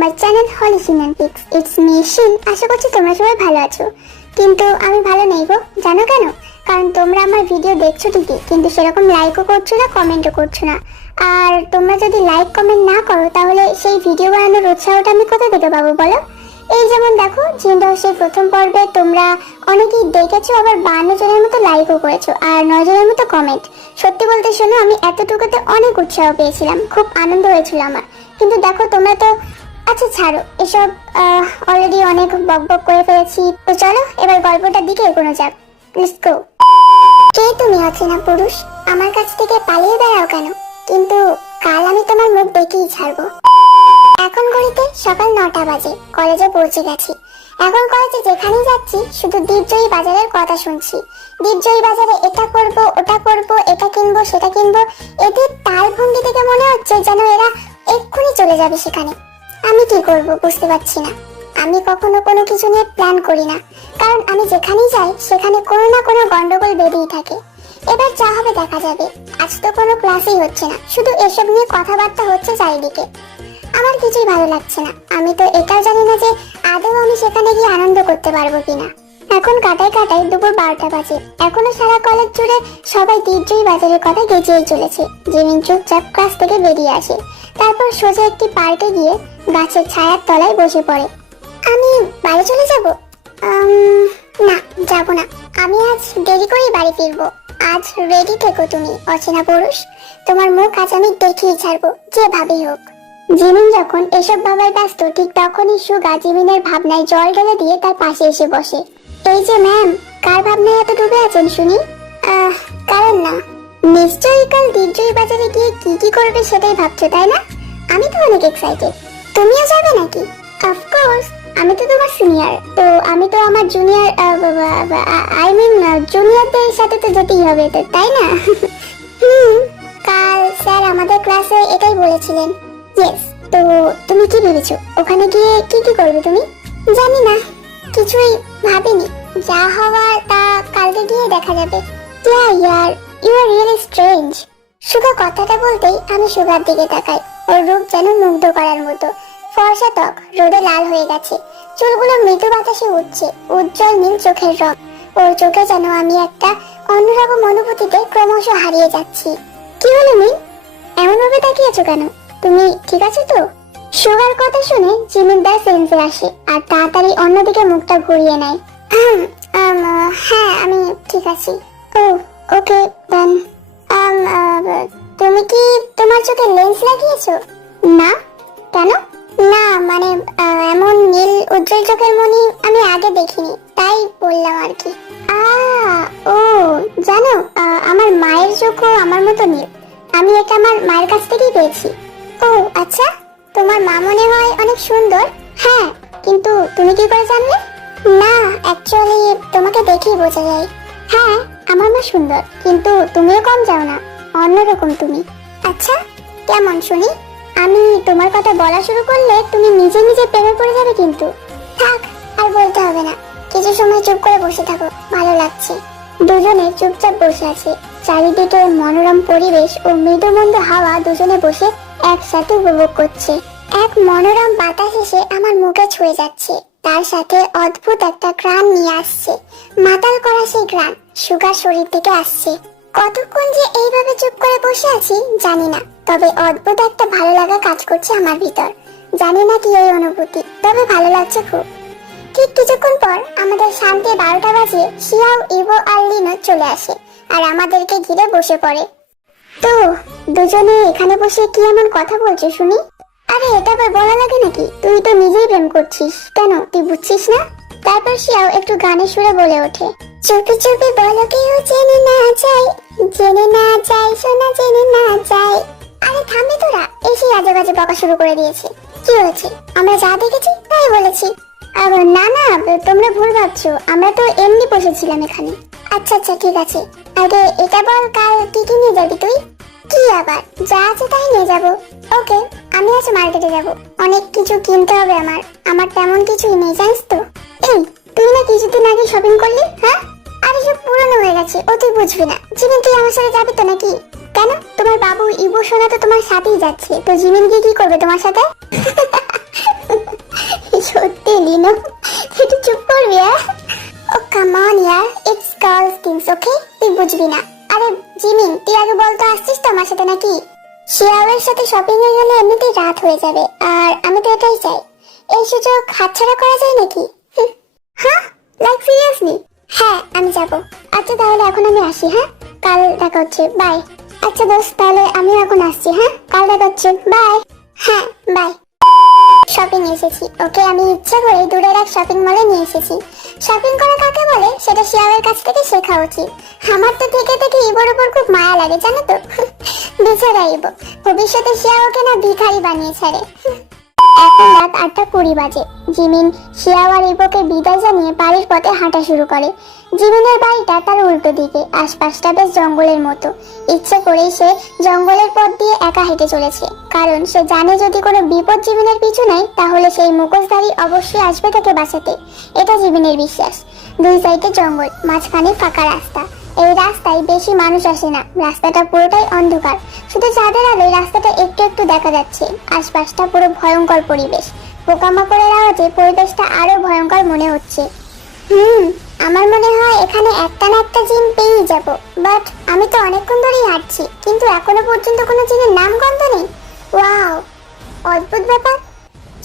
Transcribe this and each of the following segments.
মাই channel হলিসিনান pics. It's me শিন। আশা করছি তোমরা সবাই ভালো আছো, কিন্তু আমি ভালো নেই গো। জানো কেন? কারণ তোমরা আমার ভিডিও দেখছো ঠিকই, কিন্তু সেরকম লাইকও করছো না, কমেন্টও করছো না। আর তোমরা যদি লাইক কমেন্ট না করো তাহলে সেই ভিডিও বানানোর উৎসাহটা আমি কোথা থেকে পাবো বলো? এই যেমন দেখো, জিন রহস্যের প্রথম পর্বে তোমরা অনেকেই দেখেছো, আবার 52 জনের মতো লাইকও করেছো আর 9 জনের মতো কমেন্ট। সত্যি বলতে শোনো, আমি এতটুকুতে অনেক উৎসাহ পেয়েছিলাম, খুব আনন্দ হয়েছিল আমার। কিন্তু দেখো তোমরা তো, আচ্ছা ছাড়ো এসব, অলরেডি অনেক বকবক করে ফেলেছি। তো চলো এবার গল্পটার দিকে এগোনো যাক। Let's go. কে তুমি অচেনা পুরুষ? আমার কাছ থেকে পালিয়ে বেড়াও কেন? কিন্তু কাল আমি তোমার মুখ দেখেই ছাড়বো। এখন ঘড়িতে সকাল 9টা বাজে। কলেজে পৌঁছে গেছি। এখন কলেজে যেখানেই যাচ্ছি শুধু দ্বীপজয়ী বাজারের কথা শুনছি। দ্বীপজয়ী বাজারে এটা করব, ওটা করব, এটা কিনবো, সেটা কিনবো। এদের তাল ভঙ্গি থেকে মনে হচ্ছে যেন এরা এক্ষুনি চলে যাবে সেখানে। আমি কি করব বুঝতে পারছি না। আমি কখনো কোনো কিছু নিয়ে প্ল্যান করি না, কারণ আমি যেখানেই যাই সেখানে কোনো না কোনো গন্ডগোল বেরিয়েই থাকে। এবার যা হবে দেখা যাবে। আজ তো কোনো ক্লাসই হচ্ছে না, শুধু এসব নিয়ে কথাবার্তা হচ্ছে চারিদিকে। আমার কিছুই ভালো লাগছে না। আমি তো এটাও জানি না যে আদৌ আমি সেখানে গিয়ে আনন্দ করতে পারবো কিনা। এখন কাটায় কাটায় দুপুর 12টা বাজে। এখনো সারা কলেজ জুড়ে সবাই দ্বীপজয়ী বাজারের কথা গেঁচিয়েই চলেছে। জিমিন চুপচাপ ক্লাস থেকে বেরিয়ে আসে, তারপর সোজা একটি পার্কে গিয়ে গাছের ছায়ার তলায় বসে পড়ে। আমি বাড়ি চলে যাব? না, যাব না। আমি আজ দেরি করেই বাড়ি ফিরবো। আজ রেডি থেকো তুমি অচেনা পুরুষ। তোমার মুখ আজ আমি দেখেই ছাড়বো, যেভাবেই হোক। জিমিন যখন এসব ভাবায় ব্যস্ত, ঠিক তখনই সুগা জিমিনের ভাবনায় জল ঢেলে দিয়ে তার পাশে এসে বসে। এই যে ম্যাম, কার ভাবনায় এত ডুবে আছেন শুনি? কারণ না, নিশ্চয়ই কাল দ্বীপজয়ী বাজারে গিয়ে কি কি করবে সেটাই ভাবছো, তাই না? আমি তো অনেক এক্সাইটেড। তুমিও যাবে নাকি? অফকোর্স, আমি তো তোমার সিনিয়র, তো আমি তো আমার জুনিয়র, আই মিন জুনিয়রদের সাথে তো যেতেই হবে, তাই না? কাল স্যার আমাদের ক্লাসে এটাই বলেছিলেন। ইয়েস। তো তুমি কি ভেবেছো ওখানে গিয়ে কি কি করবে তুমি? জানি না, কিছুই ভাবিনি। যা হওয়ার তা কালকে গিয়ে দেখা যাবে। ইয়ার ইউ আর রিয়েলি স্ট্রেঞ্জ। সুগা কথাটা বলতেই আমি সুগার দিকে তাকাই। ওর রূপ যেন মুগ্ধ করার মতো। ফর্সা ত্বক রোদে লাল হয়ে গেছে, চুলগুলো মৃদু বাতাসে উঠছে, উজ্জ্বল নীল চোখের রং। ওর চোখে যেন আমি একটা অন্যরকম অনুভূতিতে ক্রমশ হারিয়ে যাচ্ছি। কি হলো মিন, এমন ভাবে তাকিয়েছো কেন? তুমি ঠিক আছো তো? সুগার কথা শুনে জিমিনদার সেন্সে আসে আর তাড়াতাড়ি অন্যদিকে মুখটা ঘুরিয়ে নেয়। হ্যাঁ, আমি ঠিক আছি। ও ওকে দেন। তুমি কি তোমার চোখে লেন্স লাগিয়েছো? না। কেন? না মানে এমন নীল উজ্জ্বল চোখের মনি আমি আগে দেখিনি, তাই বললাম আর কি। ও জানো, আমার মায়ের চোখও আমার মতো নীল। আমি এটা আমার মায়ের কাছ থেকেই পেয়েছি। ও আচ্ছা, তোমার মা মনে হয় অনেক সুন্দর। হ্যাঁ, কিন্তু তুমি কি করে জানলে? না, অ্যাকচুয়ালি তোমাকে দেখেই বোঝা যায়। হ্যাঁ, আমার মা সুন্দর, কিন্তু তুমিও কম যাও না, অন্যরকম তুমি। আচ্ছা, কেমন শুনি? আমি তোমার কথা বলা শুরু করলে তুমি নিজে নিজে প্রেমে পড়ে যাবে কিন্তু। থাক, আর বলতে হবে না। কিছু সময় চুপ করে বসে থাকো, ভালো লাগছে। দুজনে চুপচাপ বসে আছে। চারিদিকে মনোরম পরিবেশ ও মৃদুমন্দ হাওয়া দুজনে বসে একসাথে উপভোগ করছে। এক মনোরম বাতাস এসে আমার মুখে ছুঁয়ে যাচ্ছে, তার সাথে অদ্ভুত একটা ঘ্রাণ নিয়ে আসছে। মাতাল করা সেই ঘ্রাণ সুগার শরীর থেকে আসছে। কতক্ষণ যে এইভাবে চুপ করে বসে আছি জানি না, তবে অদ্ভুত একটা ভালো লাগা কাজ করছে আমার ভিতর। জানি না কি এই অনুভূতি, তবে ভালো লাগছে খুব। ঠিক কিছুক্ষণ পর আমাদের শান্তি 12টা বাজে শিয়াও, ইভো আর লিনো চলে আসে আর আমাদেরকে ঘিরে বসে পড়ে। তো দুজনে এখানে বসে কি এমন কথা বলছো শুনি? আরে এটা আবার বলা লাগে নাকি? তুই তো নিজেই প্রেম করছিস, কেন তুই বুঝছিস না? তারপর শিয়াও একটু গানের সুরে বলে ওঠে, চুপি চুপি বলো কেউ জেনে না যায়, জেনে না যায় সোনা, জেনে না যায়। আরে থামবি তোরা, এসে আজে বাজে বকা শুরু করে দিয়েছে। কি হয়েছে? আমরা যা দেখেছি তাই বলেছি। না না, তোমরা ভুল ভাবছো, আমরা তো এমনি বসেছিলাম এখানে। আচ্ছা আচ্ছা ঠিক আছে, আগে এটা বল কাল কি কি নিয়ে যাবি তুই? কি আবার, যা আছে তাই নিয়ে যাব। ওকে, আমি আজ মার্কেটে যাব, অনেক কিছু কিনতে হবে আমার। আমার তেমন কিছুই নেই জানিস তো। এই তুই না কিছুদিন আগে শপিং করলি? হ্যাঁ, আরে সব পুরনো হয়ে গেছে, ও তুই বুঝবি না। জিমিন তুই আমার সাথে যাবি তো নাকি? কেন, তোমার বাবু ইবো সোনা তো তোমার সাথেই যাচ্ছে, তো জিমিন গিয়ে কি করবে তোমার সাথে? সত্যি লিনো, একটু চুপ করবি? ও কাম অন ইয়ার, ইটস গার্লস থিংস, ওকে? তুই বুঝবি না। আরে জিমিন, তুই আগে বলতো আসছিস তো আমার সাথে নাকি? শিয়াওয়ের সাথে শপিং এ গেলে এমনিতেই রাত হয়ে যাবে, আর আমি তো এটাই চাই। এই সুযোগ হাতছাড়া করা যায় নাকি? হ্যাঁ, লাইক সিরিয়াসলি? হ্যাঁ, আমি যাব। আচ্ছা তাহলে এখন আমি আসি, হ্যাঁ? কাল দেখা হচ্ছে, বাই। আচ্ছা দোস্ত, তাহলে আমিও এখন আসছি, হ্যাঁ? কাল দেখা হচ্ছে, বাই। হ্যাঁ, বাই। শপিং এসেছি, ওকে? আমি ইচ্ছা করে দূরের এক শপিং মলে নিয়ে এসেছি। শপিং করা কাকে বলে সেটা শিয়াওয়ের কাছ থেকে শেখা উচিত। আমার তো থেকে থেকে ইবোর উপর খুব মায়া লাগে, জানো তো? বেচারা ইবো, ভবিষ্যতে শিয়াওকে না ভিখারি বানিয়ে ছাড়ে। এখন রাত 8:20 বাজে। জিমিন শিয়াও আর ইবোকে বিদায় জানিয়ে বাড়ির পথে হাঁটা শুরু করে। জিমিনের বাড়িটা তার উল্টো দিকে, আশপাশটা বেশ জঙ্গলের মতো। ইচ্ছে করেই সে জঙ্গলের পথ দিয়ে একা হেঁটে চলেছে, কারণ সে জানে যদি কোনো বিপদ জিমিনের পিছু নেয় তাহলে সেই মুখোশধারী অবশ্যই আসবে তাকে বাঁচাতে। এটা জিমিনের বিশ্বাস। দুই সাইডে জঙ্গল, মাঝখানে ফাঁকা রাস্তা। এই রাস্তায় বেশি মানুষ আসে না, রাস্তাটা পুরোটাই অন্ধকার। শুধু চাঁদের আলোয় রাস্তাটা একটু একটু দেখা যাচ্ছে। আশপাশটা পুরো ভয়ঙ্কর পরিবেশ। পোকামাকড়ের আওয়াজে পরিবেশটা আরো ভয়ঙ্কর মনে হচ্ছে। আমার মনে হয় এখানে একটা না একটা জিন পেয়েই যাব। বাট আমি তো অনেকক্ষণ ধরেই হাঁটছি, কিন্তু এখনো পর্যন্ত কোনো জিনের নাম গন্ধ নেই। ওয়াও, অদ্ভুত ব্যাপার।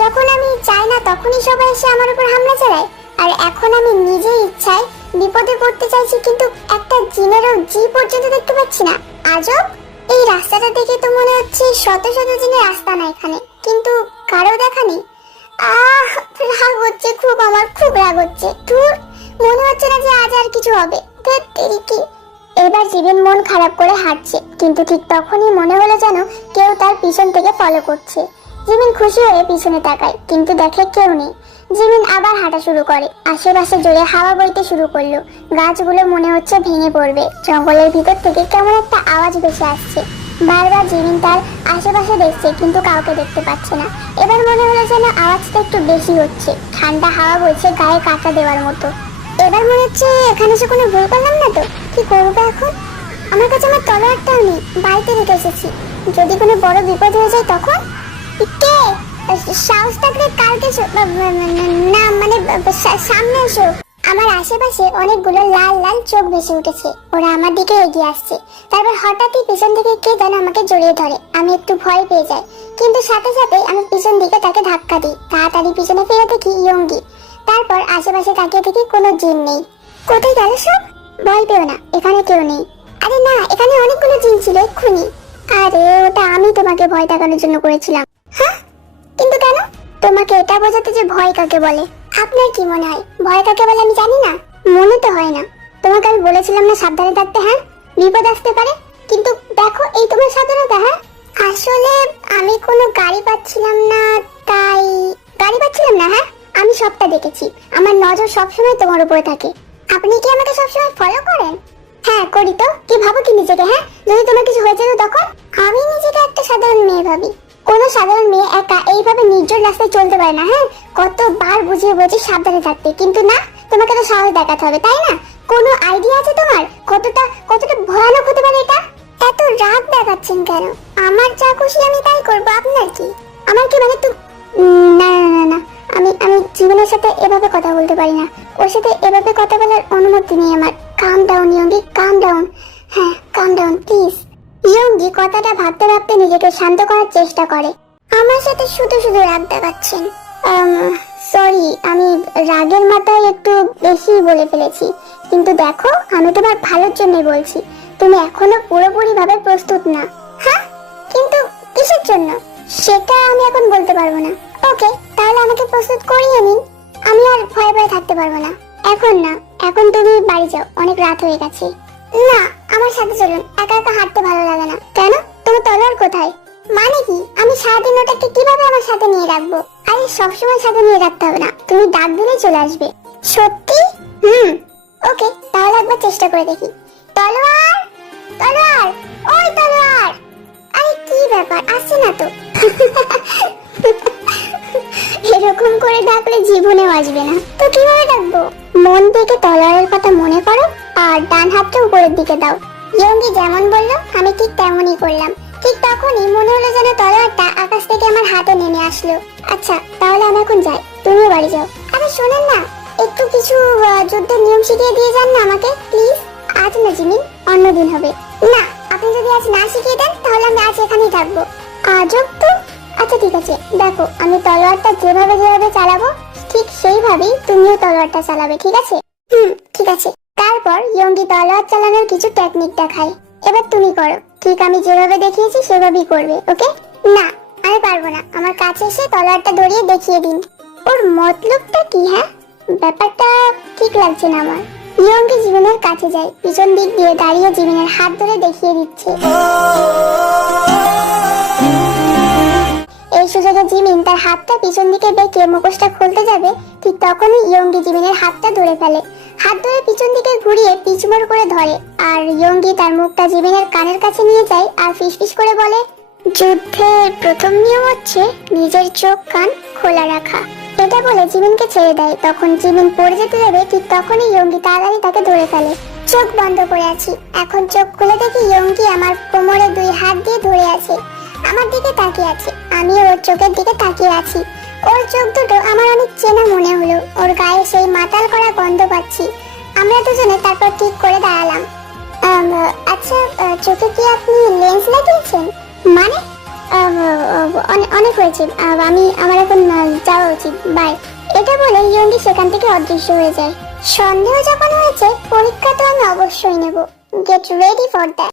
যখন আমি চাই না তখনই সবাই এসে আমার উপর হামলা চালায়, আর এখন আমি নিজেই ইচ্ছায় বিপদে পড়তে চাইছি, কিন্তু একটা জিনেরও জি পর্যন্ত দেখতে পাচ্ছি না। আজব। এই রাস্তাটা দেখে তো মনে হচ্ছে শত শত জিনের রাস্তা না এখানে, কিন্তু কারো দেখা নেই। রাগ হচ্ছে খুব, আমার খুব রাগ হচ্ছে। ধুর, মনে হচ্ছে না যে আজ আর কিছু হবে। কি এবার জিমিন মন খারাপ করে হাঁটছে, কিন্তু ঠিক তখনই মনে হলো যেন কেউ তার পিছন থেকে ফলো করছে। জিমিন খুশি হয়ে পিছনে তাকায়, কিন্তু দেখে কেউ নেই। জিমিন আবার হাঁটা শুরু করে। আশেপাশে জোরে হাওয়া বইতে শুরু করলো। গাছগুলো মনে হচ্ছে ভেঙে পড়বে। জঙ্গলের ভিতর থেকে কেমন একটা আওয়াজ ভেসে আসছে। বারবার জিমিন তার আশেপাশে দেখছে, কিন্তু কাউকে দেখতে পাচ্ছে না। এবার মনে হলো যেন আওয়াজটা একটু বেশি হচ্ছে। ঠান্ডা হাওয়া বইছে গায়ে কাঁটা দেওয়ার মতো। এবার মনে হচ্ছে এখানে সে কোনো ভুল করলাম না তো? কি করবো এখন? আমার কাছে আমার তলোয়ারটাও নেই, বাড়িতে রেখে এসেছি। যদি কোনো বড় বিপদ হয়ে যায় তখন? কে? সাহস থাকলে কালকে না, মানে সামনে এসো। আমার আশেপাশে অনেকগুলো লাল লাল চোখ ভেসে উঠেছে। ওরা আমার দিকে এগিয়ে আসছে। তারপর হঠাৎই পিছন থেকে কে যেন আমাকে জড়িয়ে ধরে। আমি একটু ভয় পেয়ে যাই, কিন্তু সাথে সাথে আমি পিছন দিকে তাকে ধাক্কা দিই। তাড়াতাড়ি পিছনে ফিরে দেখি ইয়ঙ্গি। তারপর আশেপাশে তাকিয়ে দেখি কোনো জিন নেই। কোথায় গেল সব? ভয় পেও না, এখানে কেউ নেই। আরে না, এখানে অনেকগুলো জিন ছিল এক্ষুনি। আরে ওটা আমি তোমাকে ভয় দেখানোর জন্য করেছিলাম। হ্যাঁ, কিন্তু কেন? তোমাকে এটা বোঝাতে যে ভয় কাকে বলে। আপনার কি মনে হয় ভয় কাকে বলে আমি জানি না? মনে তো হয় না। তোমাকে আমি বলেছিলাম না সাবধানে থাকতে, হ্যাঁ? বিপদ আসতে পারে। কিন্তু দেখো এই তোমার সাবধানতা। হ্যাঁ, আসলে আমি কোনো গাড়ি পাচ্ছিলাম না, তাই। গাড়ি পাচ্ছিলাম না? হ্যাঁ, আমি সবটা দেখেছি। আমার নজর সবসময় তোমার উপরে থাকে। আপনি কি আমাকে সবসময় ফলো করেন? হ্যাঁ করি তো। কি ভাবো কি নিজেকে? হ্যাঁ, যদি তোমার কিছু হয়ে যেত তখন? আমি নিজেকে একটা সাধারণ মেয়ে ভাবি। কোনো সাধারণ মেয়ে একা এইভাবে নির্জন রাস্তায় চলতে পারে না। হ্যাঁ, কতবার বুঝিয়ে বলছি সাবধানে থাকতে, কিন্তু না, তোমাকে তো সাহস দেখাতে হবে, তাই না? কোনো আইডিয়া আছে তোমার কতটা কতটা ভয়ানক হতে পারে এটা? এত রাগ দেখাচ্ছেন কেন? আমার যা খুশি আমি তাই করবো, আপনার কি? আমার কি মানে না না না না, আমি জীবনের সাথে এভাবে কথা বলতে পারি না। ওর সাথে এভাবে কথা বলার অনুমতি নেই আমার। কাম ডাউন ইয়ঙ্গি, কাম ডাউন। হ্যাঁ, কাম ডাউন প্লিজ। ইয়ঙ্গি কথাটা ভাবতে ভাবতে নিজেকে শান্ত করার চেষ্টা করে। আমার সাথে শুধু শুধু রাগ দেখাচ্ছেন। সরি, আমি রাগের মাথায় একটু বেশি বলে ফেলেছি। কিন্তু দেখো, আমি তোমার ভালোর জন্যই বলছি। তুমি এখনো পুরোপুরি ভাবে প্রস্তুত না। হ্যাঁ, কিন্তু কিসের জন্য সেটা আমি এখন বলতে পারবো না। ওকে, তাহলে আমাকে প্রস্তুত করিয়ে নিন। আমি আর ভয়ে ভয়ে থাকতে পারবো না। এখন না, এখন তুমি বাড়ি যাও, অনেক রাত হয়ে গেছে। না, আমার সাথে চলুন। একা একা হাঁটতে ভালো লাগে না। কেন? তোমার তলোয়ার কোথায়? মানে কি? আমি সারাদিন ওটাকে কিভাবে আমার সাথে নিয়ে রাখবো? আরে সবসময় সাথে নিয়ে রাখতে হবে না, তুমি ডাক দিলেই চলে আসবে। সত্যি? ওকে, তাহলে একবার চেষ্টা করে দেখি। তলোয়ার, তলোয়ার, ওই তলোয়ার। আরে কি ব্যাপার, আসছে না তো? এরকম করে ডাকলে জীবনেও আসবে না তো কিভাবে ডাকবো? মন থেকে তলোয়ারের কথা মনে করো আর ডান হাতটা উপরের দিকে দাও। ইয়ঙ্গি যেমন বললো আমি ঠিক তেমনই এমনি করলাম। ঠিক তখনই মনে হলো যেন তলোয়ারটা আকাশ থেকে আমার হাতে নেমে আসলো। আচ্ছা তাহলে আমি এখন যাই, তুমিও বাড়ি যাও। আরে শোনেন না, একটু কিছু যুদ্ধের নিয়ম শিখিয়ে দিয়ে যান না আমাকে প্লিজ। আজ না জিমিন, অন্যদিন হবে। না, আপনি যদি আজ না শিখিয়ে দেন তাহলে আমি আজ এখানেই থাকবো। আজব তো। আচ্ছা ঠিক আছে, দেখো আমি তলোয়ারটা যেভাবে যেভাবে চালাবো ঠিক সেইভাবেই তুমিও তলোয়ারটা চালাবে, ঠিক আছে? ঠিক আছে। তারপর ইয়ঙ্গি তলোয়ার চালানোর কিছু টেকনিক দেখায়। এবার তুমি করো, ঠিক আমি যেভাবে দেখিয়েছি সেভাবেই করবে, ওকে? না, আমি পারবো না, আমার কাছে এসে তলোয়ারটা ধরিয়ে দেখিয়ে দিন। ওর মতলবটা কি? হ্যাঁ, ব্যাপারটা ঠিক লাগছে না আমার। ইয়ঙ্গি জীবনের কাছে যায়, পিছন দিক দিয়ে দাঁড়িয়ে জীবনের হাত ধরে দেখিয়ে দিচ্ছে। এই সুযোগে জিমিন তার হাতটা পিছন দিকে বেঁকে মুখোশটা খুলতে যাবে, ঠিক তখনই ইয়ঙ্গি জিমিনের হাতটা ধরে ফেলে। হাত ধরে পিছন দিকে ঘুরিয়ে পিছমোড় করে ধরে, আর ইয়ঙ্গি তার মুখটা জিমিনের কানের কাছে নিয়ে যায় আর ফিসফিস করে বলে, যুদ্ধের প্রথম নিয়ম হচ্ছে নিজের চোখ কান খোলা রাখা। এটা বলে জিমিনকে ছেড়ে দেয়। তখন জিমিন পড়ে যেতে যাবে, ঠিক তখনই ইয়ঙ্গি তাড়াতাড়ি তাকে ধরে ফেলে। চোখ বন্ধ করে আছি, এখন চোখ খুলে দেখি ইয়ঙ্গি আমার কোমরে 2 হাত দিয়ে ধরে আছে, আমার দিকে তাকিয়ে আছে। আমি ওর চোখের দিকে তাকিয়ে আছি। ওর চোখ দুটো আমার অনেক চেনা মনে হলো, ওর গায়ে সেই মাতাল করা গন্ধ পাচ্ছি। আমরা দুজনে তারপর ঠিক করে দাঁড়ালাম। আচ্ছা, চোখে কি আপনি লেন্স লাগিয়েছেন? মানে অনেক হয়েছে, আমার এখন যাওয়া উচিত, বাই। এটা বলে ইয়ঙ্গি সেখান থেকে অদৃশ্য হয়ে যায়। সন্দেহ যখন হয়েছে, পরীক্ষা তো আমি অবশ্যই নেব। Get ready for that.